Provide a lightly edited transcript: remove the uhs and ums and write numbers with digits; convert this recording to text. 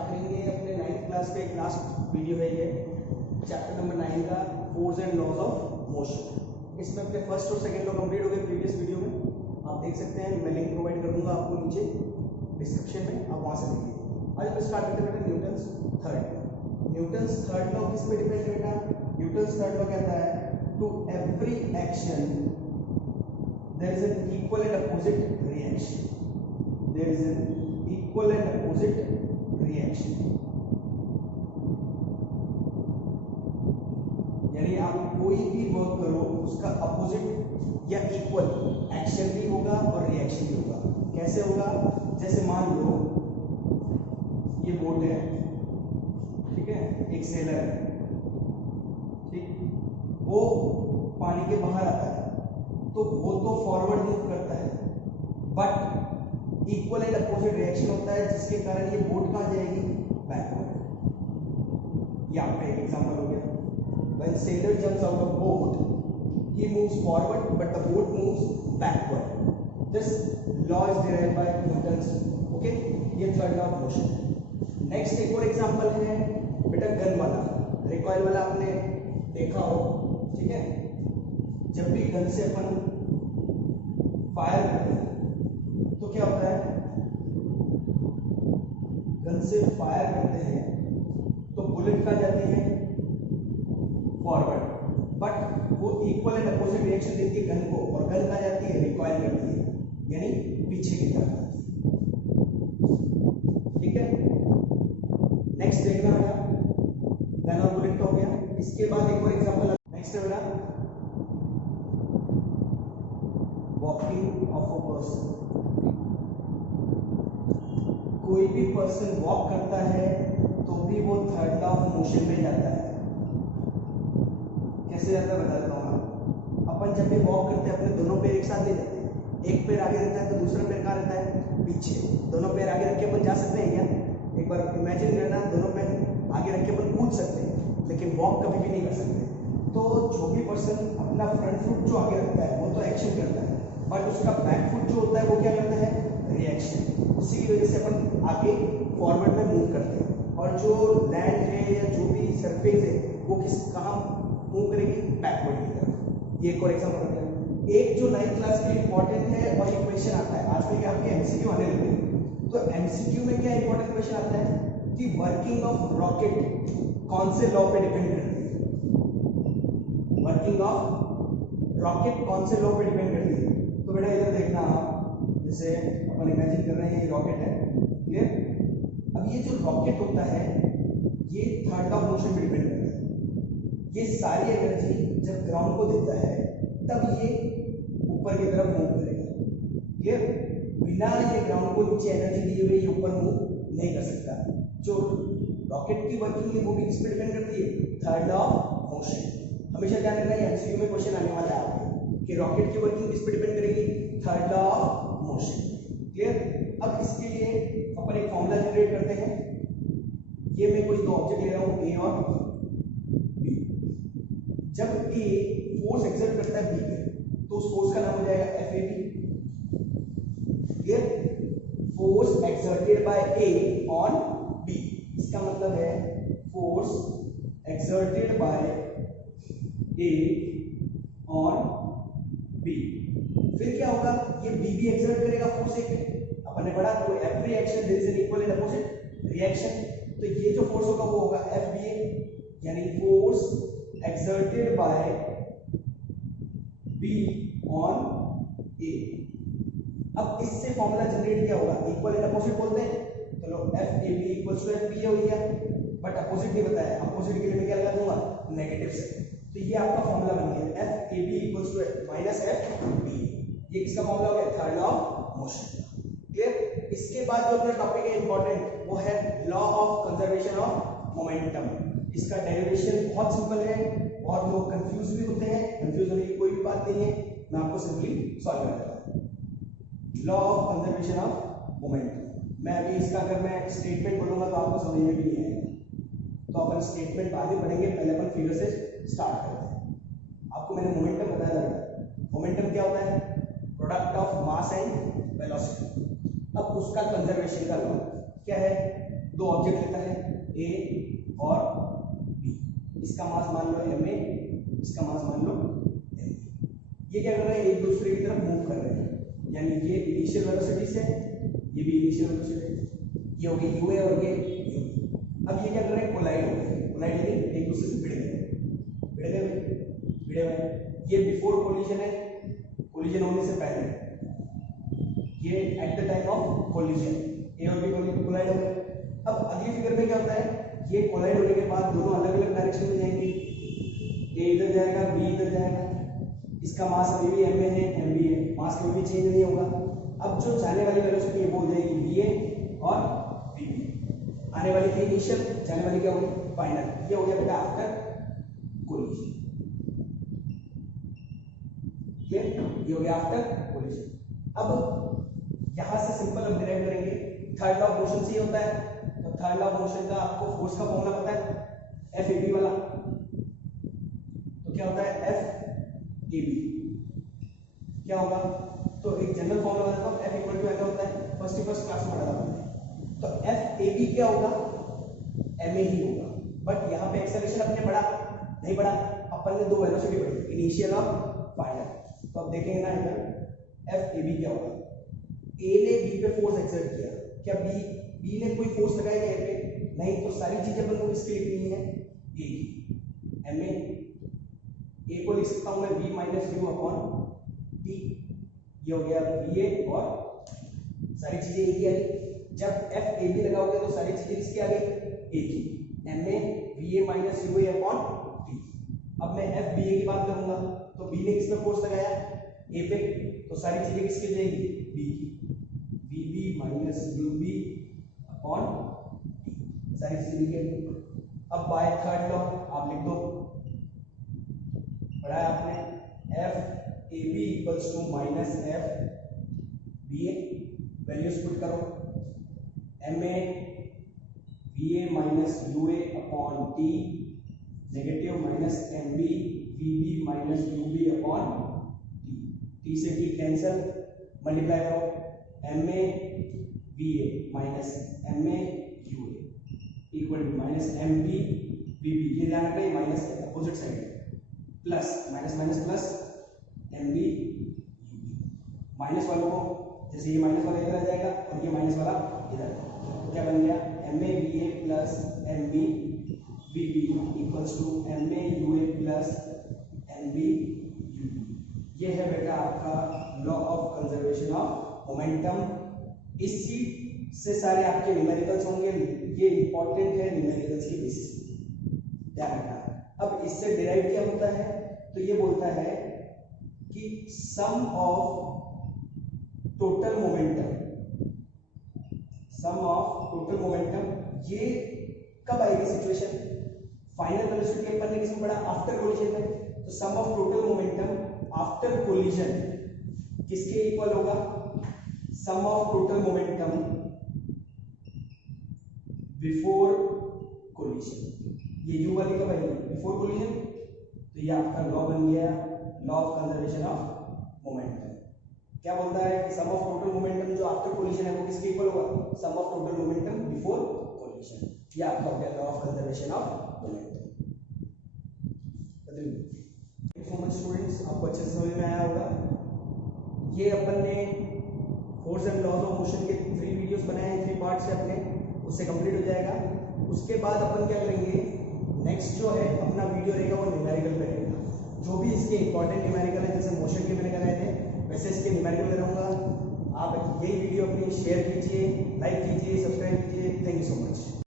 Start करेंगे अपने 9th class का एक लास्ट वीडियो है ये चैप्टर नंबर 9 का force and laws of motion. इसमें अपने फर्स्ट और सेकंड लॉ कंप्लीट हो गए प्रीवियस वीडियो में, आप देख सकते हैं। मैं लिंक प्रोवाइड कर दूंगा आपको नीचे डिस्क्रिप्शन में, आप वहां से देखिए। आज हम स्टार्ट करते हैं बेटा Newton's third law. Newton's third law किस पे डिपेंड है बेटा? न्यूटन्स थर्ड लॉ कहता है to every action there is an equal and opposite reaction. There is an equal and opposite reaction. यानी आप कोई भी वर्क करो उसका अपोजिट या इक्वल एक्शन भी होगा और रिएक्शन भी होगा। कैसे होगा? जैसे मान लो ये बोट है, ठीक है, एक सेलर है, ठीक, वो पानी के बाहर आता है तो वो तो फॉरवर्ड मूव करता है, but equal and opposite reaction होता है जिसके कारण ये बोट कहां जाएगी? बैकवर्ड। ये आपका एक एग्जांपल हो गया। When sailor jumps out of boat, he moves forward, but the boat moves backward. This law is derived by Newton's. Okay, ये third law of motion है। Next एक और एग्जांपल है बेटा गन वाला, रिकॉइल वाला आपने देखा हो, ठीक है। जब भी गन से अपन फायर करते हैं तो क्या होता है? गन से फायर करते हैं तो बुलेट कहां जाती है? फॉरवर्ड, बट वो इक्वल एंड अपोजिट रिएक्शन देती है गन को, और गन कहां जाती है? रिकॉइल करती है, यानी पीछे की तरफ आती है। ठीक है, नेक्स्ट देखना बेटा, गन और बुलेट का हो गया। इसके बाद एक और एग्जांपल नेक्स्ट है बेटा वॉकिंग ऑफ अ पर्सन। कोई भी पर्सन वॉक करता है तो भी वो थर्ड लॉ ऑफ मोशन में जाता है। कैसे जाता है बता देता हूँ। अपन जब भी वॉक करते हैं अपने दोनों पैर एक साथ ले जाते हैं, एक पैर आगे रहता है तो दूसरा पैर कहाँ रहता है? पीछे। दोनों पैर आगे रख के अपन जा सकते हैं क्या? एक बार इमेजिन करना, दोनों पैर आगे रख के अपन कूद सकते हैं, लेकिन वॉक कभी भी नहीं कर सकते। तो जो भी पर्सन अपना फ्रंट फुट जो आगे रखता है वो तो एक्शन करता है, बट उसका बैक फुट जो होता है वो क्या करता है? रिएक्शन। उसी की वजह से अपन आगे फॉरवर्ड में मूव करते हैं, और जो लैंड है या जो भी सरफेस है वो किस कहाँ मूव करेगी? बैकवर्ड की तरफ। ये एक और एग्जांपल हो गया। एक जो 9th क्लास के लिए इंपॉर्टेंट है और ये क्वेश्चन आता है आजकल के आपके एमसीक्यू आने लगे हैं। तो एमसीक्यू में क्या इंपॉर्टेंट क्वेश्चन आता है कि वर्किंग ऑफ रॉकेट कौन से लॉ पे डिपेंड करती है? वर्किंग ऑफ रॉकेट कौन से लॉ पे डिपेंड करती है? तो बेटा इधर देखना आप, जैसे अपन इमेजिन कर रहे हैं ये रॉकेट है, क्लियर। अब ये जो रॉकेट होता है ये थर्ड लॉ ऑफ मोशन पे डिपेंड करता है। ये सारी एनर्जी जब ग्राउंड को देता है तब ये ऊपर की तरफ मूव करेगा, क्लियर। बिना ये ग्राउंड को नीचे एनर्जी दिए हुए ये ऊपर मूव नहीं कर सकता। जो रॉकेट की वर्किंग है वो भी किस पे डिपेंड करती है? Third law of motion. हमेशा ध्यान रखना है, एमसीक्यू में क्वेश्चन आने वाला है आपके कि रॉकेट की वर्किंग किस पे डिपेंड करेगी? Third law of motion, clear. अब इसके लिए अपन एक फॉर्मूला जनरेट करते हैं। ये मैं कोई दो ऑब्जेक्ट ले रहा हूं, ए और बी। जब ए फोर्स एक्सर्ट करता है बी पे तो उस फोर्स का नाम हो जाएगा F A B, clear. Force exerted by A on B, इसका मतलब है force exerted by A on B. फिर क्या होगा? ये बी भी एक्सर्ट करेगा फोर्स ए पे, अपन ने पढ़ा तो every action there is an equal and opposite reaction. तो ये जो फोर्स होगा वो होगा एफ बी ए, यानी force exerted by B on A। अब इससे फॉर्मूला जनरेट क्या होगा? इक्वल एंड अपोजिट बोलते हैं, चलो F A B equals to F B हो गया, बट अपोजिट नहीं बताया। अपोजिट के लिए मैं क्या लगा दूंगा? नेगेटिव से। तो ये आपका फॉर्मूला बन गया F A B equals to minus F B. ये किसका फॉर्मूला हो गया? Third law of motion, clear. इसके बाद जो अपना टॉपिक है इंपॉर्टेंट, वो है law of conservation of momentum. इसका डेरिवेशन बहुत सिंपल है, बहुत लोग कंफ्यूज भी होते हैं, कंफ्यूज होने की कोई भी बात नहीं है, मैं आपको सिंपली सॉल्व कर देता हूं। Law of conservation of momentum. मैं अभी इसका अगर मैं स्टेटमेंट बोलूंगा तो आपको समझ में भी नहीं आएगा, तो अपन स्टेटमेंट बाद में पढ़ेंगे, पहले अपन फिगर से स्टार्ट करते हैं। आपको मैंने मोमेंटम बताया था। मोमेंटम क्या होता है? Product of mass and velocity. अब उसका कंजर्वेशन का लॉ क्या है? दो ऑब्जेक्ट लेता है ए और बी, इसका मास मान लो ma, इसका मास मान लो m। ये क्या कर रहे हैं, एक दूसरे की तरफ मूव कर रहे हैं, यानी ये इनिशियल वेलोसिटी से, ये भी इनिशियल वेलोसिटी, ये हो गई u है और ये u। अब ये क्या कर रहे हैं, कोलाइड हो गए, कोलाइड यानी एक दूसरे से भिड़ गए, भिड़े हुए। ये बिफोर कोलिजन है, कोलिजन होने से पहले, ये at the time of collision, a और बी कोलाइड हो गए। अब अगली फिगर में क्या होता है, ये कोलाइड होने के बाद दोनों अलग अलग डायरेक्शन में जाएंगे, ए इधर जाएगा, बी इधर जाएगा, इसका मास अभी भी m है, m भी है, मास कभी भी चेंज नहीं होगा। अब जो जाने वाली वेलोसिटी है वो हो जाएगी va और vb, आने वाली थी इनिशियल, जाने वाली क्या होगी फाइनल। ये हो गया बेटा आफ्टर कोलिजन, ये हो गया आफ्टर कोलिजन। अब यहां से सिंपल हम डिराइव करेंगे, थर्ड लॉ ऑफ मोशन से होता है, तो थर्ड लॉ ऑफ मोशन का आपको फोर्स का फॉर्मूला पता है, FAB वाला, तो क्या होता है FAB, क्या होगा, तो एक जनरल फॉर्मूला बताता हूं, F इक्वल टू ऐसा होता है, फर्स्ट क्लास में पढ़ा था, तो FAB क्या होगा, MA ही होगा। बट यहाँ पे एक्सेलरेशन अपने पढ़ा नहीं पढ़ा, अपन ने दो वेलोसिटी पढ़ी, इनिशियल और फाइनल। तो अब देखेंगे ना इधर FAB क्या होगा, A ने B पे फोर्स एक्सर्ट किया, क्या B ने कोई फोर्स लगाया क्या पे, नहीं, तो सारी चीजें अपन को किसके लिखनी है, A की, MA, A को लिख सकता हूं मैं V minus U upon T, ये हो गया VA और सारी चीजें A की आ गई। जब FAB लगाओगे तो सारी चीजें किसकी आ गई, A की, MA VA minus UA upon T। अब मैं FBA की बात करूंगा, तो B ने किस पे फोर्स लगाया, A पे, तो सारी चीजें किसकी जाएगी, B की, VB minus UB upon T, सारी चीजें लिखे। अब बाय थर्ड लॉ आप लिख दो, पढ़ा है आपने, FAB equals to minus FBA, values put करो, MA VA minus UA upon T, negative minus MB VB minus UB upon T से T कैंसल, मल्टीप्लाई करो, MA VA minus MA UA equal to minus MB VB, ये ध्यान रखना, minus opposite side plus minus minus plus MB UB, minus वालों को जैसे ये minus वाला इधर आ जाएगा और ये माइनस वाला इधर, तो क्या बन गया, MA VA plus MB VB equals to MA UA plus MB UB। ये है बेटा आपका law of conservation of momentum. इसी से सारे आपके न्यूमेरिकल्स होंगे, ये इंपॉर्टेंट है न्यूमेरिकल्स की बेसिस, ध्यान रखना। अब इससे डिराइव क्या होता है, तो ये बोलता है कि सम ऑफ टोटल मोमेंटम, ये कब आएगी सिचुएशन, फाइनल वेलोसिटी अपन ने किसमें पढ़ा, आफ्टर कोलिजन में, तो sum of total momentum after collision किसके इक्वल होगा, sum of total momentum before collision. ये यू वाली कब आएगी, बिफोर कोलिजन, तो ये आपका लॉ बन गया, law of conservation of momentum. क्या बोलता है कि सम ऑफ टोटल मोमेंटम जो आफ्टर कोलिजन है वो किसके इक्वल होगा, sum of total momentum before collision. ये आपका हो गया law of conservation of momentum. So much students, आपको अच्छे से समझ में आया होगा। ये अपन ने force and laws of motion के 3 वीडियोस बनाए हैं, 3 पार्ट्स से अपने, उससे कंप्लीट हो जाएगा। उसके बाद अपन क्या करेंगे, नेक्स्ट जो है अपना वीडियो रहेगा वो न्यूमेरिकल पे रहेगा, जो भी इसके इंपॉर्टेंट न्यूमेरिकल है, जैसे मोशन के मैंने कराए थे वैसे इसके न्यूमेरिकल कराऊंगा। आप यही वीडियो अपनी शेयर कीजिए, लाइक कीजिए, सब्सक्राइब कीजिए। Thank you so much.